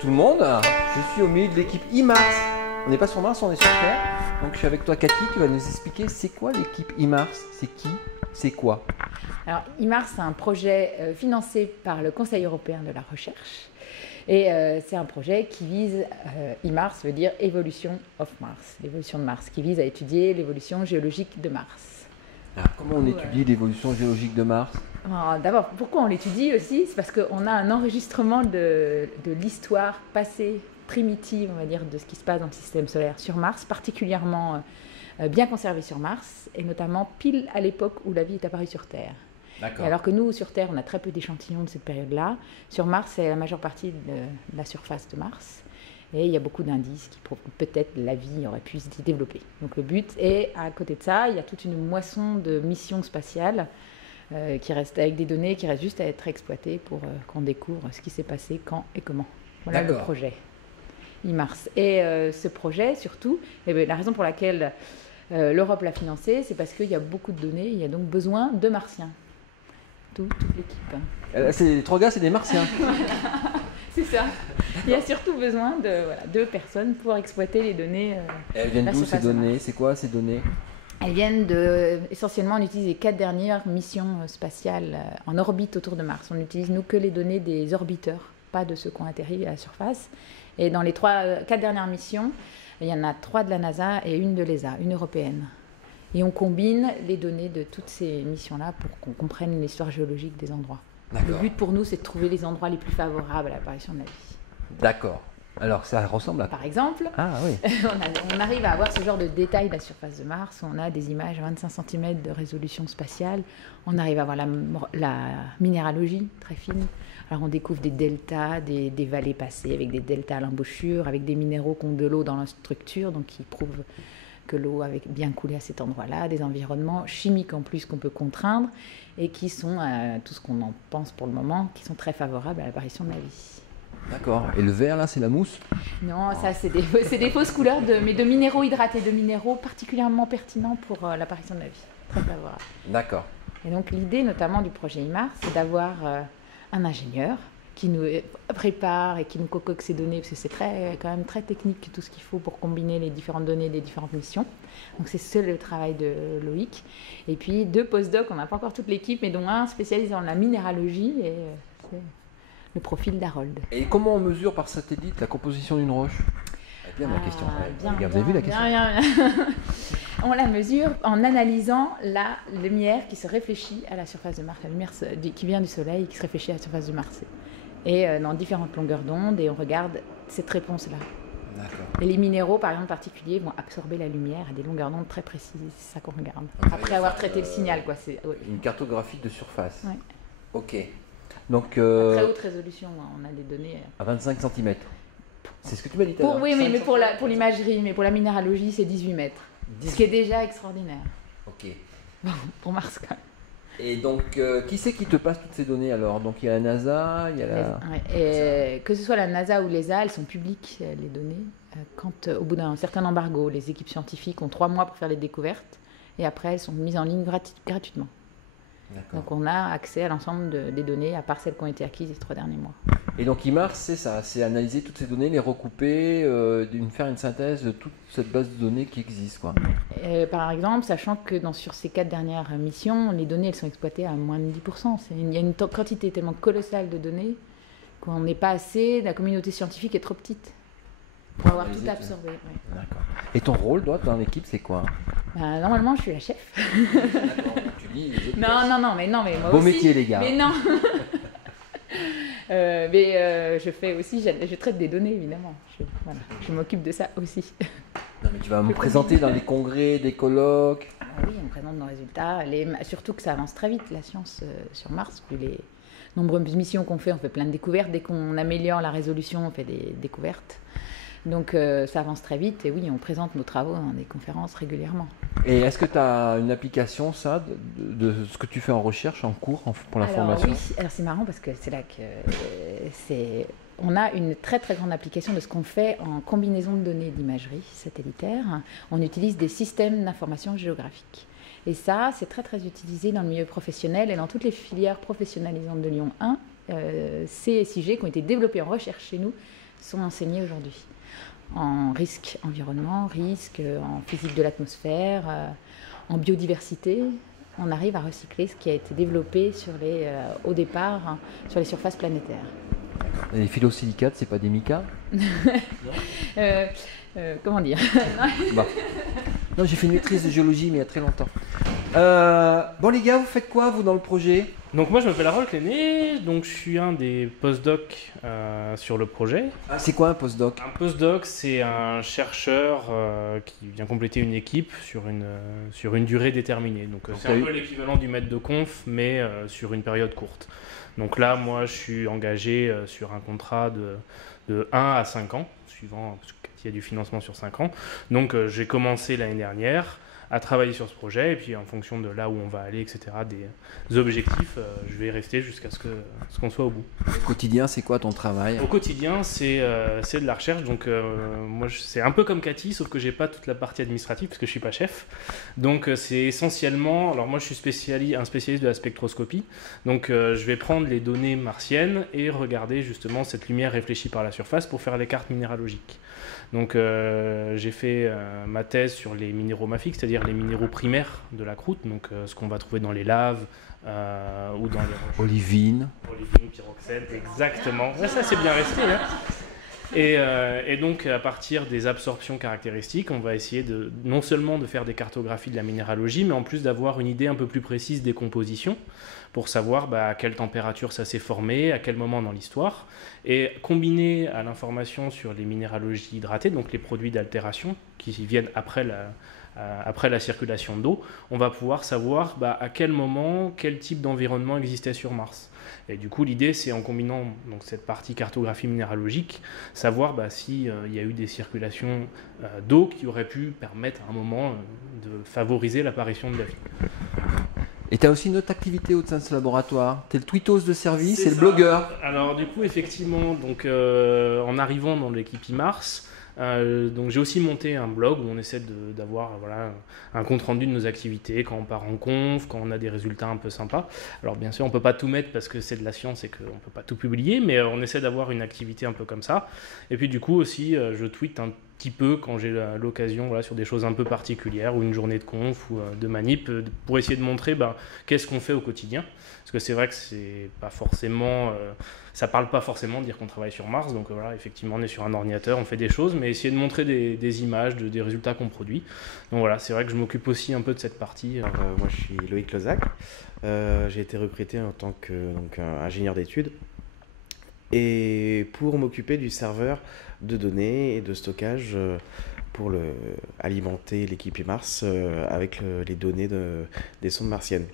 tout le monde, je suis au milieu de l'équipe IMARS. On n'est pas sur Mars, on est sur Terre. Donc je suis avec toi Cathy, tu vas nous expliquer c'est quoi l'équipe IMARS, c'est qui, c'est quoi? Alors IMARS, c'est un projet financé par le Conseil européen de la recherche. Et c'est un projet qui vise, IMARS veut dire Evolution of Mars, l'évolution de Mars, qui vise à étudier l'évolution géologique de Mars. Alors, comment on étudie l'évolution géologique de Mars? D'abord, pourquoi on l'étudie aussi? C'est parce qu'on a un enregistrement de l'histoire passée, primitive, on va dire, de ce qui se passe dans le système solaire sur Mars, particulièrement bien conservé sur Mars, et notamment pile à l'époque où la vie est apparue sur Terre. Et alors que nous, sur Terre, on a très peu d'échantillons de cette période-là. Sur Mars, c'est la majeure partie de la surface de Mars. Et il y a beaucoup d'indices qui prouvent que peut-être la vie aurait pu s'y développer. Donc le but est, à côté de ça, il y a toute une moisson de missions spatiales qui restent avec des données qui restent juste à être exploitées pour qu'on découvre ce qui s'est passé, quand et comment. Voilà le projet IMARS. Et ce projet, surtout, la raison pour laquelle l'Europe l'a financé, c'est parce qu'il y a beaucoup de données, il y a donc besoin de Martiens. Toute l'équipe. Les trois gars, c'est des Martiens. C'est ça. Il y a surtout besoin de personnes pour exploiter les données. Elles viennent d'où ces données? C'est quoi ces données? Elles viennent essentiellement, on utilise les 4 dernières missions spatiales en orbite autour de Mars. On n'utilise, nous, que les données des orbiteurs, pas de ceux qui ont atterri à la surface. Et dans les 4 dernières missions, il y en a 3 de la NASA et une de l'ESA, une européenne. Et on combine les données de toutes ces missions-là pour qu'on comprenne l'histoire géologique des endroits. Le but pour nous, c'est de trouver les endroits les plus favorables à l'apparition de la vie. D'accord. Alors, ça ressemble à... Par exemple, on arrive à avoir ce genre de détails de la surface de Mars. On a des images à 25 cm de résolution spatiale. On arrive à avoir la minéralogie très fine. Alors, on découvre des deltas, des vallées passées avec des deltas à l'embouchure, avec des minéraux qui ont de l'eau dans leur structure, donc qui prouvent que l'eau avait bien coulé à cet endroit-là, des environnements chimiques en plus qu'on peut contraindre et qui sont, tout ce qu'on en pense pour le moment, qui sont très favorables à l'apparition de la vie. D'accord. Et le vert, là, c'est la mousse? Non, ça, c'est des fausses couleurs, mais de minéraux hydratés, de minéraux particulièrement pertinents pour l'apparition de la vie. Très favorable. D'accord. Et donc, l'idée, notamment, du projet IMARS, c'est d'avoir un ingénieur qui nous prépare et qui nous concocte ces données, parce que c'est quand même très technique tout ce qu'il faut pour combiner les différentes données des différentes missions. Donc c'est le travail de Loïc. Et puis 2 postdocs, on n'a pas encore toute l'équipe, mais dont un spécialisé dans la minéralogie et c'est le profil d'Harold. Et comment on mesure par satellite la composition d'une roche? Bien ma question. Vous avez vu la question? Bien. On la mesure en analysant la lumière qui se réfléchit à la surface de Mars, la lumière qui vient du Soleil et qui se réfléchit à la surface de Mars. Et dans différentes longueurs d'onde, et on regarde cette réponse-là. Et les minéraux, par exemple, particuliers, vont absorber la lumière à des longueurs d'onde très précises. C'est ça qu'on regarde. Après avoir traité le signal, quoi. Une cartographie de surface. Ouais. Ok. Donc, à très haute résolution, on a des données. À 25 cm. C'est ce que tu m'as dit tout à l'heure. Oui, mais pour l'imagerie, mais pour la minéralogie, c'est 18 mètres. Ce qui est déjà extraordinaire. Ok. Bon, pour Mars, quand même. Et donc, qui c'est qui te passe toutes ces données alors? Donc, il y a la NASA, il y a la... Et que ce soit la NASA ou l'ESA, elles sont publiques, les données. Quand, au bout d'un certain embargo, les équipes scientifiques ont 3 mois pour faire les découvertes. Et après, elles sont mises en ligne gratuitement. Donc, on a accès à l'ensemble des données, à part celles qui ont été acquises les 3 derniers mois. Et donc, IMARS, c'est ça, c'est analyser toutes ces données, les recouper, faire une synthèse de toute cette base de données qui existe, quoi. Par exemple, sachant que sur ces 4 dernières missions, les données, elles sont exploitées à moins de 10%. Il y a une quantité tellement colossale de données qu'on n'est pas assez, la communauté scientifique est trop petite pour avoir tout absorbé. Ouais. D'accord. Et ton rôle, toi, dans l'équipe, c'est quoi? Normalement, je suis la chef. D'accord, tu lis les autres. Non, mais moi Beau aussi. métier, les gars. Mais non. Je fais aussi, je traite des données, évidemment. Je m'occupe de ça aussi. Non, mais tu vas me présenter dans des congrès, des colloques. Oui, on présente nos résultats. Surtout que ça avance très vite, la science sur Mars. Vu les nombreuses missions qu'on fait, on fait plein de découvertes. Dès qu'on améliore la résolution, on fait des découvertes. Donc ça avance très vite. Et oui, on présente nos travaux dans des conférences régulièrement. Et est-ce que tu as une application, ça, de ce que tu fais en recherche, en cours, pour la formation? Oui, alors c'est marrant parce que c'est là que on a une très très grande application de ce qu'on fait en combinaison de données d'imagerie satellitaire. On utilise des systèmes d'information géographique. Et ça, c'est très très utilisé dans le milieu professionnel et dans toutes les filières professionnalisantes de Lyon 1. CSIG qui ont été développées en recherche chez nous sont enseignées aujourd'hui. En risque environnement, risque en physique de l'atmosphère, en biodiversité. On arrive à recycler ce qui a été développé au départ sur les surfaces planétaires. Et les phyllosilicates, c'est pas des micas? Comment dire? Bah. Non, j'ai fait une maîtrise de géologie, mais il y a très longtemps. Bon les gars, vous faites quoi vous dans le projet? Donc moi je m'appelle Harold Cléné, donc je suis un des postdocs sur le projet. C'est quoi un postdoc? Un postdoc, c'est un chercheur qui vient compléter une équipe sur une durée déterminée. Donc c'est un peu l'équivalent du maître de conf, mais sur une période courte. Donc là, moi je suis engagé sur un contrat de 1 à 5 ans, suivant, parce qu'il y a du financement sur 5 ans. Donc j'ai commencé l'année dernière à travailler sur ce projet, et puis en fonction de là où on va aller, etc., des objectifs, je vais rester jusqu'à ce qu'on soit au bout. Au quotidien, c'est quoi ton travail? Au quotidien, c'est de la recherche, donc moi c'est un peu comme Cathy, sauf que j'ai pas toute la partie administrative, parce que je suis pas chef. Donc c'est essentiellement, alors moi je suis un spécialiste de la spectroscopie, donc je vais prendre les données martiennes et regarder justement cette lumière réfléchie par la surface pour faire les cartes minéralogiques. Donc j'ai fait ma thèse sur les minéraux mafiques, c'est-à-dire les minéraux primaires de la croûte, donc ce qu'on va trouver dans les laves ou dans les roches. Olivine, pyroxène, exactement. Ouais, ça c'est bien resté. Hein. Et donc à partir des absorptions caractéristiques, on va essayer non seulement de faire des cartographies de la minéralogie, mais en plus d'avoir une idée un peu plus précise des compositions, pour savoir à quelle température ça s'est formé, à quel moment dans l'histoire, et combiné à l'information sur les minéralogies hydratées, donc les produits d'altération qui viennent après la circulation d'eau, on va pouvoir savoir à quel moment, quel type d'environnement existait sur Mars. Et du coup, l'idée, c'est en combinant donc, cette partie cartographie minéralogique, savoir s'il y a eu des circulations d'eau qui auraient pu permettre à un moment de favoriser l'apparition de la vie. Et tu as aussi une autre activité au sein de ce laboratoire. Tu es le tweetos de service et le blogueur. Alors du coup, effectivement, donc, en arrivant dans l'équipe IMARS, donc j'ai aussi monté un blog où on essaie d'avoir un compte rendu de nos activités quand on part en conf, quand on a des résultats un peu sympas. Alors bien sûr on peut pas tout mettre parce que c'est de la science et qu'on peut pas tout publier, mais on essaie d'avoir une activité un peu comme ça. Et puis du coup aussi je tweete un petit peu quand j'ai l'occasion sur des choses un peu particulières ou une journée de conf ou de manip pour essayer de montrer qu'est-ce qu'on fait au quotidien. Parce que c'est vrai que c'est pas forcément, ça parle pas forcément de dire qu'on travaille sur Mars, donc effectivement on est sur un ordinateur, on fait des choses, mais essayer de montrer des images, des résultats qu'on produit. Donc voilà, c'est vrai que je m'occupe aussi un peu de cette partie. Moi je suis Loïc Lozac, j'ai été recruté en tant qu'ingénieur d'études et pour m'occuper du serveur de données et de stockage pour alimenter l'équipe IMARS avec les données des sondes martiennes.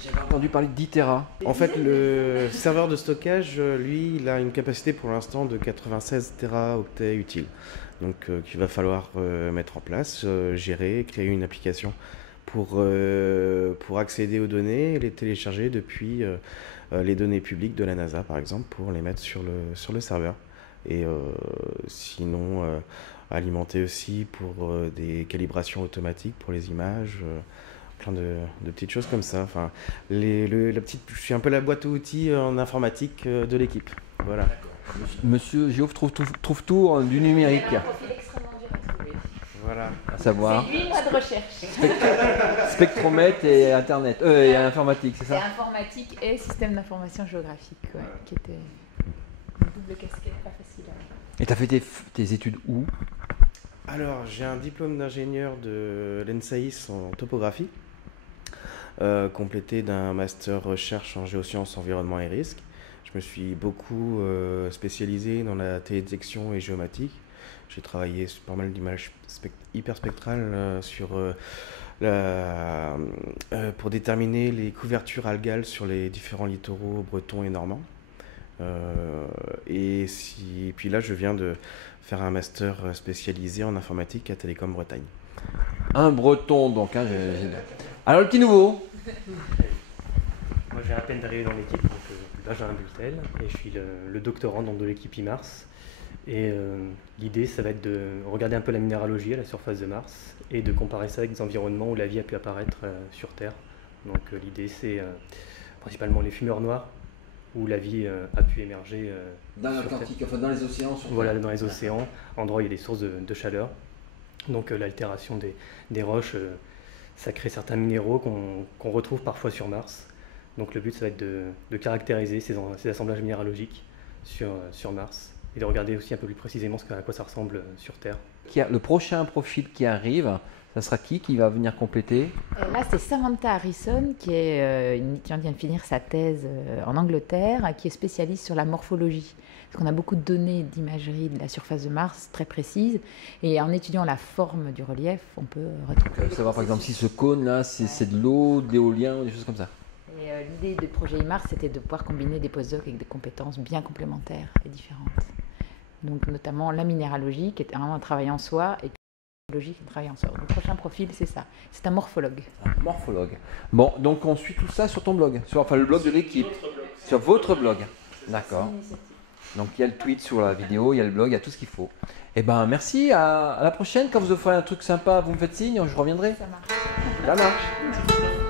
J'avais entendu parler de 10 Tera. En fait, le serveur de stockage, lui, il a une capacité pour l'instant de 96 téraoctets utiles. Donc, qu'il va falloir mettre en place, gérer, créer une application pour accéder aux données et les télécharger depuis les données publiques de la NASA, par exemple, pour les mettre sur le serveur. Et sinon, alimenter aussi pour des calibrations automatiques pour les images. Plein de petites choses comme ça. Enfin, je suis un peu la boîte à outils en informatique de l'équipe. Voilà. Monsieur Géoff trouve tout du numérique. C'est un profil extrêmement dur à trouver. Voilà. À savoir. C'est 8 mois de recherche. Spectromètre et Internet. Et informatique, c'est C'est ça? informatique et système d'information géographique, qui était une double casquette pas facile. Et tu as fait tes études où? Alors, j'ai un diplôme d'ingénieur de l'ENSAIS en topographie, complété d'un master recherche en géosciences, environnement et risque. Je me suis beaucoup spécialisé dans la télédétection et géomatique. J'ai travaillé sur pas mal d'images hyperspectrales pour déterminer les couvertures algales sur les différents littoraux bretons et normands. Et puis là, je viens de faire un master spécialisé en informatique à Télécom Bretagne. Un breton, donc. Alors, le petit nouveau. Moi, j'ai à peine d'arriver dans l'équipe, donc Benjamin Bultel, et je suis le doctorant donc, de l'équipe IMARS. Et l'idée, ça va être de regarder un peu la minéralogie à la surface de Mars et de comparer ça avec des environnements où la vie a pu apparaître sur Terre. Donc l'idée, c'est principalement les fumeurs noirs où la vie a pu émerger. Dans l'Atlantique, enfin dans les océans. Surtout. Voilà, dans les océans, endroits où il y a des sources de chaleur. Donc l'altération des roches, ça crée certains minéraux qu'on retrouve parfois sur Mars. Donc le but, ça va être de caractériser ces assemblages minéralogiques sur Mars et de regarder aussi un peu plus précisément à quoi ça ressemble sur Terre. Le prochain profil qui arrive, ça sera qui va venir compléter? Là, c'est Samantha Harrison, qui est une étudiante qui vient de finir sa thèse en Angleterre, qui est spécialiste sur la morphologie. Parce qu'on a beaucoup de données d'imagerie de la surface de Mars très précises, et en étudiant la forme du relief, on peut retrouver. Savoir par exemple si ce cône-là, c'est de l'eau, de l'éolien ou des choses comme ça. Et l'idée du projet IMARS, c'était de pouvoir combiner des postdocs avec des compétences bien complémentaires et différentes. Donc notamment la minéralogie, qui est vraiment un travail en soi, et qui travaille en soi. Le prochain profil, c'est ça. C'est un morphologue. Un morphologue. Bon, donc on suit tout ça sur ton blog, enfin le blog de l'équipe. Sur votre blog. D'accord. Donc il y a le tweet sur la vidéo, il y a le blog, il y a tout ce qu'il faut. Eh ben merci, à la prochaine. Quand vous ferez un truc sympa, vous me faites signe, je reviendrai. Ça marche. Ça marche.